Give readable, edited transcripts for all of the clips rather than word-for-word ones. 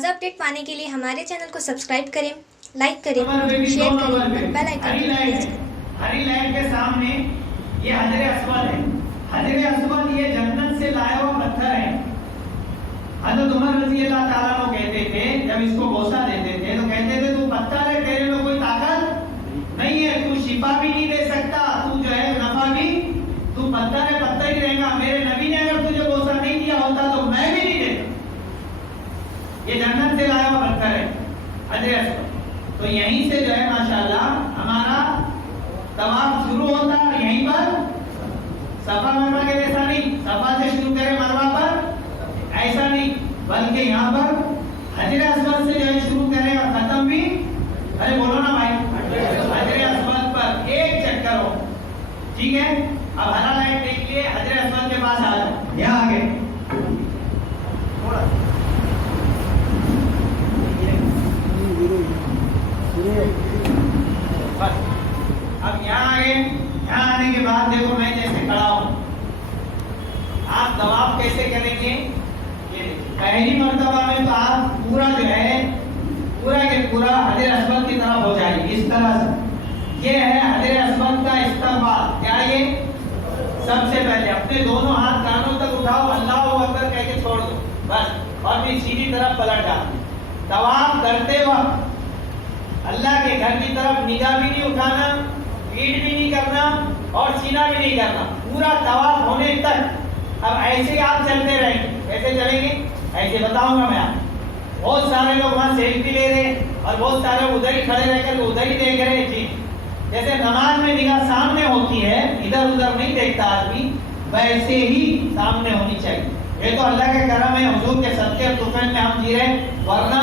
تازہ اپڈیٹ پانے کے لیے ہمارے چینل کو سبسکرائب کریں، لائک کریں، شیئر کریں اور بیل آئیکن پریس کریں۔ ہری لائٹ کے سامنے یہ حجر اسود ہے۔ حجر اسود یہ جنت سے لایا ہوا پتھر ہے۔ حضرت عمر رضی اللہ تعالیٰ عنہ کہتے تھے، جب اس کو بوسہ دیتے تھے تو کہتے تھے تو پتھر ہے، تیرے میں کوئی طاقت نہیں ہے، تو شفا بھی نہیں دے سکتا، تو جو ہے نفع بھی، تو پتھر ہے، پتھر ہی رہے گا۔ میرے نبی نے اگر تجھے بوسہ نہیں دیا ہوتا تو میں بھی نہیں دیتا۔ یہ جنت سے لایا ہوا پتھر ہے حجر اسود۔ تو یہیں سے جو ہے ماشاءاللہ ہمارا طواف شروع ہوتا ہے، یہیں پر صفا مروا کے جیسا نہیں، صفا سے شروع کرے مروا پر ایسا نہیں، بلکہ یہاں پر حجر اسود سے جو ہے شروع کرے اور ختم بھی، ارے بولو نا بھائی، حجر اسود پر ایک چکر ہو، ٹھیک ہے۔ اب ہرا لائٹ دیکھیے، حجر اسود کے پاس آ جاؤ، یہاں آگے تھوڑا بس۔ اب یہاں آگے، یہاں آنے کے بعد دیکھو میں جیسے کھڑا ہوں، آپ طواف کیسے کریں گے؟ پہلی مرتبہ میں تو آپ پورا جو ہے پورا کے پورا حجر اسود کی طرف ہو جائے گی، اس طرح سے۔ یہ ہے حجر اسود کا استقبال۔ کیا یہ؟ سب سے پہلے اپنے دونوں ہاتھ کانوں تک اٹھاؤ، اللہ اکبر کہہ کے چھوڑ دو بس، اور پھر سیدھی طرف پلٹ جاؤ۔ طواف کرتے وقت اللہ کے گھر کی طرف نگاہ بھی نہیں اٹھانا، پیٹ بھی نہیں کرنا اور سینہ بھی نہیں کرنا، پورا طواف ہونے تک۔ اب ایسے آپ چلتے رہیں گے، کیسے چلیں گے ایسے بتاؤں گا میں آپ۔ بہت سارے لوگ وہاں سیلفی لے رہے اور بہت سارے ادھر ہی کھڑے رہ کر ادھر ہی دیکھ رہے ہیں۔ جی جیسے نماز میں نگاہ سامنے ہوتی ہے، ادھر ادھر نہیں دیکھتا آدمی، ویسے ہی سامنے ہونی چاہیے۔ یہ تو اللہ کے کرم ہے، حضور کے صدقے اور طفیل میں ہم جی رہے، ورنہ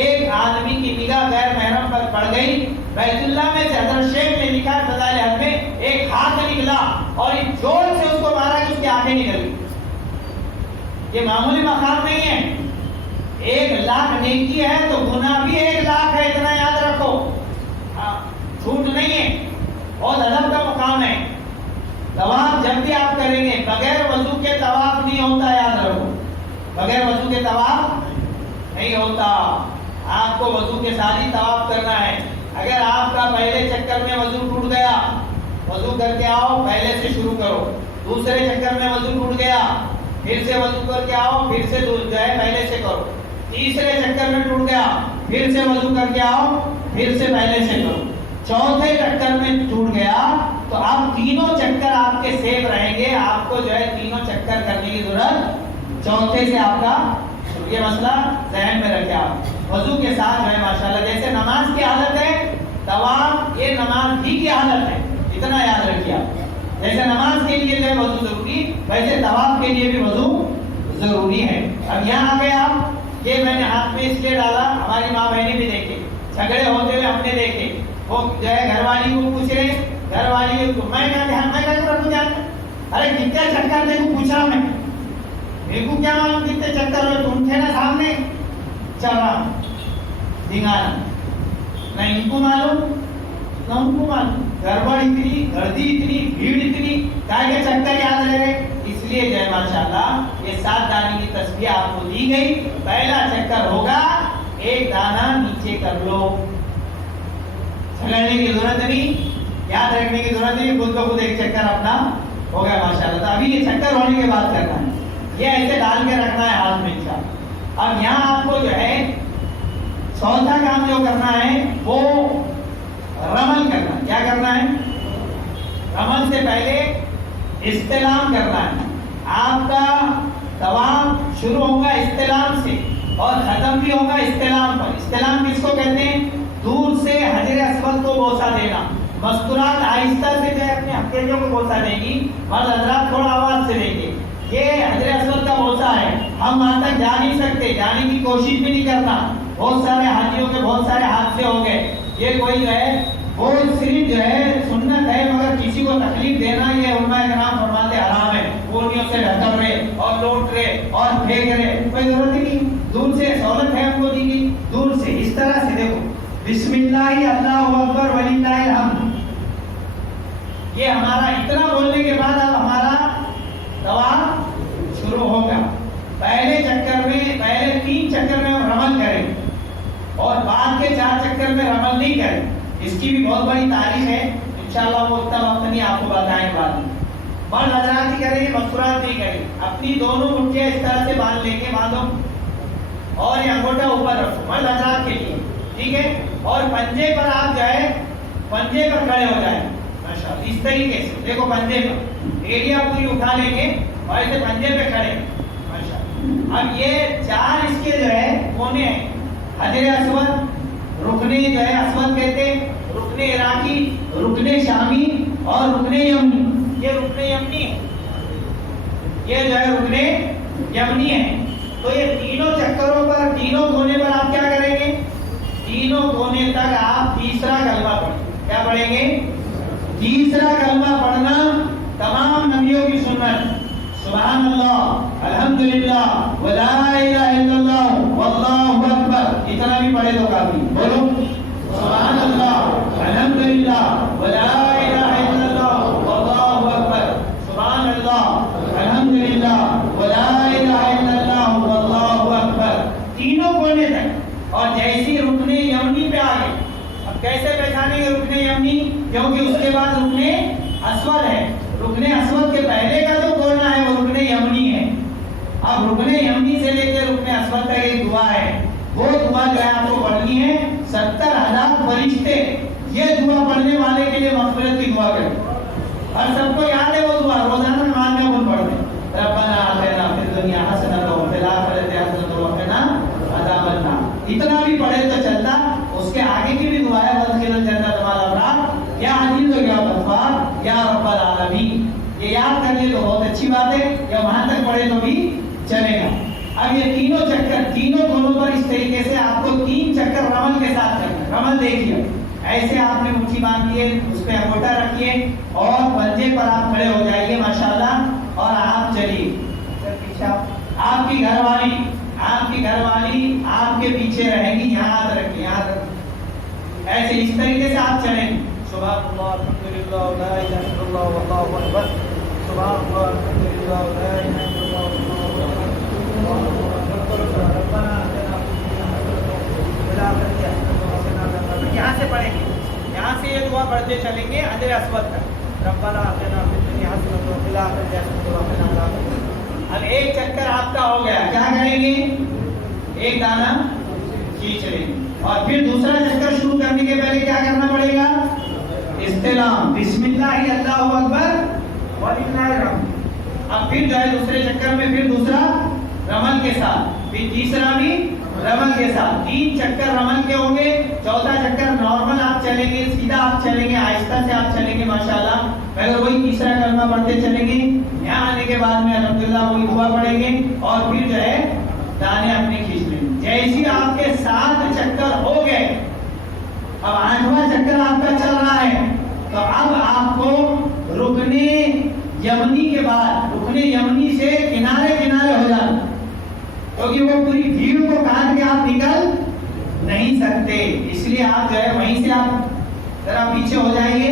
ایک آدمی کی نگاہ غیر محرم پر پڑ گئی۔ بیت اللہ میں سے حضرت شیخ نے لکھا فضائل حج میں، ایک ہاتھ نکلا اور ایک جوڑ سے اس کو مارا کہ اس کی آنکھیں نکل گئی۔ یہ معمولی مقام نہیں ہے، 1,00,000 نیکی ہے تو گناہ بھی 1,00,000 ہے، اتنا یاد رکھو، جھوٹ نہیں ہے، بہت ادب کا مقام ہے۔ طواف جب بھی آپ کریں گے بغیر وضو کے طواف نہیں ہوتا، یاد رکھو، بغیر وضو کے طواف نہیں ہوتا، آپ کو وضو کے ساتھ ہی طواف کرنا ہے۔ اگر آپ کا پہلے چکر میں وضو ٹوٹ گیا، وضو کر کے آؤ، پہلے سے شروع کرو۔ دوسرے چکر میں وضو ٹوٹ گیا، پھر سے وضو کر کے آؤ، پھر سے جو ہے پہلے سے کرو۔ تیسرے چکر میں ٹوٹ گیا، پھر سے وضو کر کے آؤ، پھر سے پہلے سے کرو۔ چوتھے چکر میں ٹوٹ گیا تو اب تینوں چکر آپ کے سیف رہیں گے، آپ کو جو ہے تینوں چکر کرنے کی ضرورت چوتھے سے آپ کا۔ یہ مسئلہ ذہن میں رکھیں آپ، وضو کے ساتھ جو ہے ماشاءاللہ جیسے نماز کی حالت ہے، طواف یہ نماز ہی کی حالت ہے، اتنا یاد رکھیے آپ۔ جیسے نماز کے لیے جو ہے وضو ضروری، ویسے طواف کے لیے بھی وضو ضروری ہے۔ اب یہاں آ گئے آپ، یہ میں نے ہاتھ میں اس لیے ڈالا، ہماری ماں بہنیں بھی دیکھیں، جھگڑے ہوتے ہوئے ہم نے دیکھے، وہ جو ہے گھر والی کو پوچھ رہے، گھر والی کو میں کہا دھیان میں کہا رکھو جان، ارے کتنے چکر دیکھو پوچھا میں، میرے کو کیا معلوم کتنے چکر ہوئے، تم تھے نا سامنے چل رہا دھنگانا، نہ ان کو معلوم نہ ان کو معلوم، گڑبڑ اتنی، گردی اتنی، بھیڑ اتنی، کہا کہ چکر یاد رہ گئے۔ اس لیے جو ہے ماشاءاللہ یہ 7 دانے کی تسبیح آپ کو دی گئی، پہلا چکر ہوگا 1 دانہ نیچے کر لو، جھگڑنے کی ضرورت نہیں، یاد رکھنے کی ضرورت نہیں، خود بخود ایک چکر اپنا ہو گیا ماشاءاللہ۔ تو ابھی یہ چکر ہونے کے بعد کرنا ہے، یہ ایسے ڈال کے رکھنا ہے ہاتھ میں انشاءاللہ۔ اب یہاں آپ کو جو ہے چوتھا کام جو کرنا ہے وہ رمل کرنا ہے۔ کیا کرنا ہے؟ رمل سے پہلے استلام کرنا ہے۔ آپ کا طواف شروع ہوگا استلام سے اور ختم بھی ہوگا استلام پر۔ استلام کس کو کہتے ہیں؟ دور سے حجر اسود کو بوسہ دینا۔ مستورات آہستہ سے جو ہے اپنے ہتھیلیوں کو بوسہ دیں گی، مرد حضرات تھوڑا آواز سے دیں گے۔ یہ حجر اسود کا بوسہ ہے، ہم وہاں تک جا نہیں سکتے، جانے کی کوشش بھی نہیں کرنا، بہت سارے حاجیوں کے بہت سارے حادثے ہو گئے۔ یہ کوئی جو ہے وہ صرف جو ہے سنت ہے، مگر کسی کو تکلیف دینا یہ علماء کرام فرماتے حرام ہے۔ پونیوں سے ڈھکر رہے اور لوٹ رہے اور پھینک رہے، کوئی ضرورت ہی نہیں، دور سے سہولت ہے ہم کو دی گئی، دور سے اس طرح سے دیکھو، بسم اللہ اللہ اکبر وللہ الحمد، یہ ہمارا اتنا بولنے کے بعد اب ہمارا طواف شروع ہوگا۔ پہلے چکر میں، پہلے 3 چکر میں ہم رمل کریں میں رمل نہیں کریں. اس کی بھی بہت بڑی تاریخ ہے, انشاءاللہ وہ اتنا وقت نہیں آپ کو بتائیں بعد میں. مرد حضرات ہی کریں گے, مستورات نہیں کریں. اپنی دونوں مٹھیاں اس طرح سے باندھ لیں گے, باندھو اور یہ انگوٹھا اوپر رکھو, مرد حضرات کے لیے, ٹھیک ہے. اور پنجے پر آپ جو ہے پنجے پر کھڑے ہو جائیں, ماشاءاللہ اس طریقے سے. دیکھو پنجے پر ایڑیاں پوری اٹھا لیں گے اور ایسے پنجے پہ کھڑے, ماشاءاللہ. اب یہ چار اس کے جو ہے کونے ہیں, حجر اسود, رکن جو ہے اسود کہتے ہیں, رکن عراقی, رکن شامی اور رکن یمنی. یہ رکن یمنی ہے, یہ جو ہے رکن یمنی ہے. تو یہ تینوں چکروں پر, تینوں کونے پر آپ کیا کریں گے, تینوں کونے تک آپ تیسرا کلمہ پڑھیں. کیا پڑھیں گے, تیسرا کلمہ پڑھنا تمام نبیوں کی سنت. سبحان اللہ, الحمدللہ, ولا الہ الا اللہ, واللہ اکبر, اتنا بھی پڑھے تو کافی. بولو سبحان اللہ, الحمدللہ, ولا الہ الا اللہ, واللہ اکبر. سبحان اللہ, الحمدللہ, ولا الہ الا اللہ, واللہ اکبر. تینوں کونے تک. اور جیسی رکن یمنی پہ آ گئے, اب کیسے پہچانیں گے رکن یمنی, کیونکہ اس کے بعد رکن اسود ہے. رکن اسود کے پہلے کا جو کونا ہے وہ رکن یمنی ہے. اب رکن یمنی سے لے کے رکن اسود تک ایک دعا ہے, وہ دعا جو ہے آپ کو پڑھنی ہے. 70,000 فرشتے یہ دعا پڑھنے والے کے لیے مغفرت کی دعا کریں. اور سب کو یاد ہے وہ دعا, روزانہ نماز میں وہ پڑھتے ہیں. ربنا آتنا فی الدنیا حسنۃ وفی الآخرۃ حسنۃ وقنا عذاب النار. اتنا بھی پڑھے تو چلتا. اس کے آگے کی بھی دعا ہے, وادخلنا الجنۃ مع الابرار یا عزیز و یا غفار یا رب العالمین. یہ یاد کر لیے تو بہت اچھی بات ہے, یا وہاں تک پڑھے تو بھی چلے گا. اب یہ تینوں چکر تینوں کونوں پر اس طریقے سے آپ کو 3 چکر رمل کے ساتھ کرنا. رمل دیکھیے, ایسے آپ نے مٹھی باندھیے, اس پہ انگوٹھا رکھیے اور پنجے پر آپ کھڑے ہو جائیے, ماشاءاللہ. اور آپ چلیے, آپ کی گھر والی, آپ کی گھر والی آپ کے پیچھے رہیں گی. یہاں ہاتھ رکھیے, یہاں رکھیے, ایسے اس طریقے سے آپ چلیں گے. سبحان اللہ, الحمدللہ, لا الہ الا اللہ, واللہ اکبر. سبحان اللہ, الحمدللہ, لا الہ الا اللہ, یہاں سے پڑھیں گے, یہاں سے یہ دعا پڑھتے چلیں گے حجر اسود تک. ربنا آتنا فی الدنیا حسنۃ وفی الآخرۃ حسنۃ وقنا عذاب النار. اب ایک چکر آپ کا ہو گیا, کیا کریں گے, ایک دانہ کھینچ لیں گے. اور پھر دوسرا چکر شروع کرنے کے پہلے کیا کرنا پڑے گا, استلام, بسم اللہ, اللہ اکبر, وللہ الحمد. اب پھر جو ہے دوسرے چکر میں پھر دوسرا رمل کے ساتھ, پھر تیسرا بھی رمل کے ساتھ. 3 چکر رمل کے ہوں گے. چوتھا چکر نارمل آپ چلیں گے, سیدھا آپ چلیں گے, آہستہ سے آپ چلیں گے, ماشاءاللہ. اگر وہی تیسرا کلمہ پڑھتے چلیں گے, یہاں آنے کے بعد میں الحمدللہ وہی دعا پڑھیں گے اور پھر جو ہے دانے اپنے کھینچ لیں گے. جیسی آپ کے 7 چکر ہو گئے, اب 8واں چکر آپ کا چل رہا ہے, تو اب آپ کو رکن یمنی کے بعد, رکن یمنی سے کنارے کنارے ہو جانا, کیونکہ وہ پوری بھیڑ کو کاٹ کے آپ نکل نہیں سکتے. اس لیے آپ جو ہے وہیں سے آپ ذرا پیچھے ہو جائیے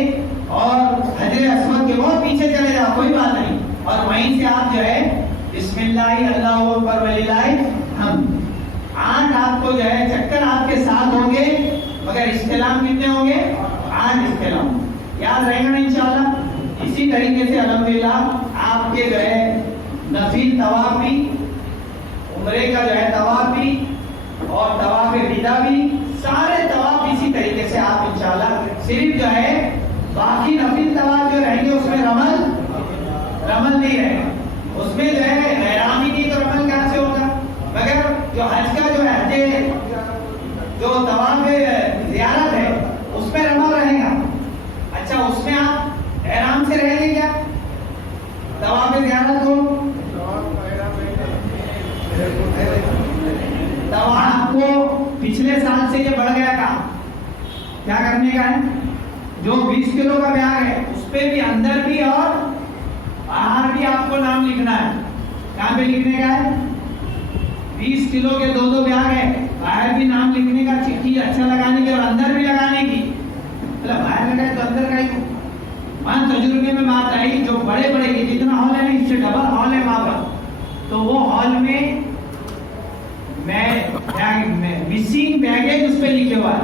اور حجر اسود کے بہت پیچھے چلے جاؤ, کوئی بات نہیں. اور وہیں سے آپ جو ہے بسم اللہ, اللہ اکبر, وللہ الحمد. 8 آپ کو جو ہے چکر آپ کے ساتھ ہوں گے, مگر استلام کتنے ہوں گے, 8 استلام. یاد رہے گا نا انشاءاللہ. اسی طریقے سے الحمدللہ آپ کے جو ہے نفل طواف بھی, عمرے کا جو ہے طواف بھی اور طواف ودا بھی, سارے طواف اسی طریقے سے آپ انشاءاللہ. صرف جو ہے باقی نفل طواف جو رہیں گے اس میں رمل نہیں رہے گا, اس میں جو ہے احرام ہی نہیں, تو رمل کہاں سے ہوگا. مگر جو حج کا جو ہے جو طواف زیارت ہے اس میں رمل رہے گا. اچھا, اس میں آپ احرام سے رہیں گے کیا طواف زیارت کو؟ طواف کو پچھلے سال سے یہ بڑھ گیا کام, کیا کرنے کا ہے, جو 20 کلو کا بیاگ ہے اس پہ بھی اندر بھی اور باہر بھی آپ کو نام لکھنا ہے. کہاں پہ لکھنے کا ہے, 20 کلو کے 2 بیاگ ہے, باہر بھی نام لکھنے کا, چٹھی اچھا لگانے کی اور اندر بھی لگانے کی. مطلب باہر لگائے تو اندر کا ہی. وہاں تجربے میں بات آئی, جو بڑے بڑے یہ جتنا ہال ہے نا, اس سے ڈبل ہال ہے وہاں پر, تو وہ ہال میں مسنگ بیگیج اس پہ لکھے ہوا ہے,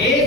1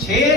6